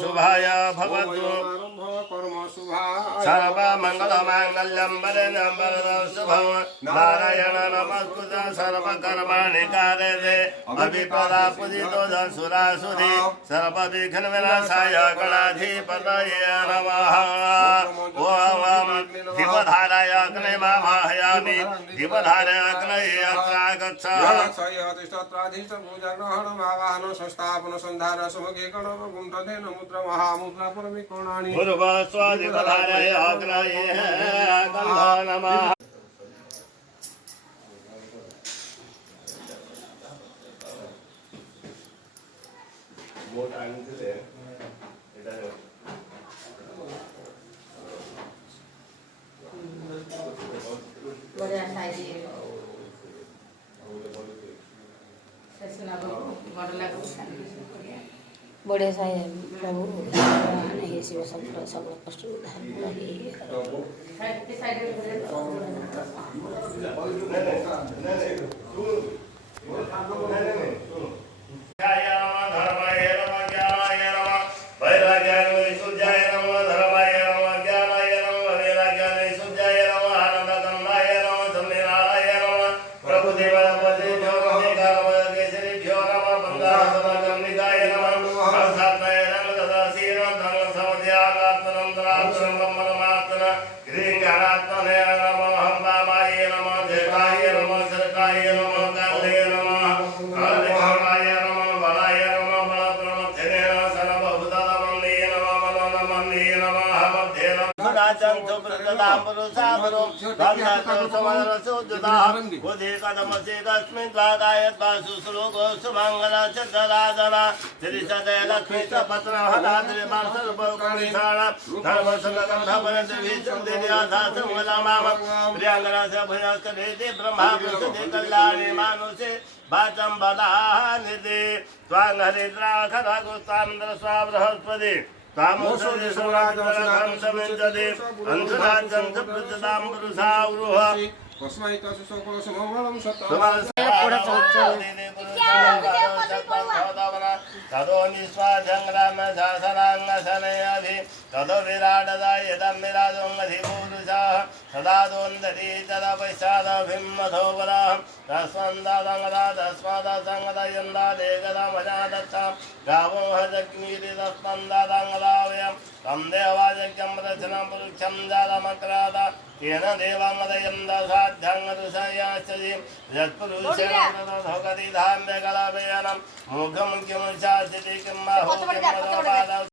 शुभाय भवतु सर्वमङ्गलमाङ्गल्यं वरेण्यं वरदं शुभं नारायण नमस्कृत्य सर्वकर्माणि कारयते अभिपदा पूजितो सुरासुधि सर्वविघ्नविनाशाय गणाधिपतये नमः। ॐ दीपधाराय अग्निमावाहयामि दीपधाराय अग्नये अत्रागच्छ संस्थापन संधान सुमुखे गणपगुण्ठतेन मुद्रा महामुद्रा परमिकोणानि पूर्वस्वादिपधाराय अग्नये गन्धो नमः। बड़े साई प्रभु नहीं शिव शंकर सब कष्ट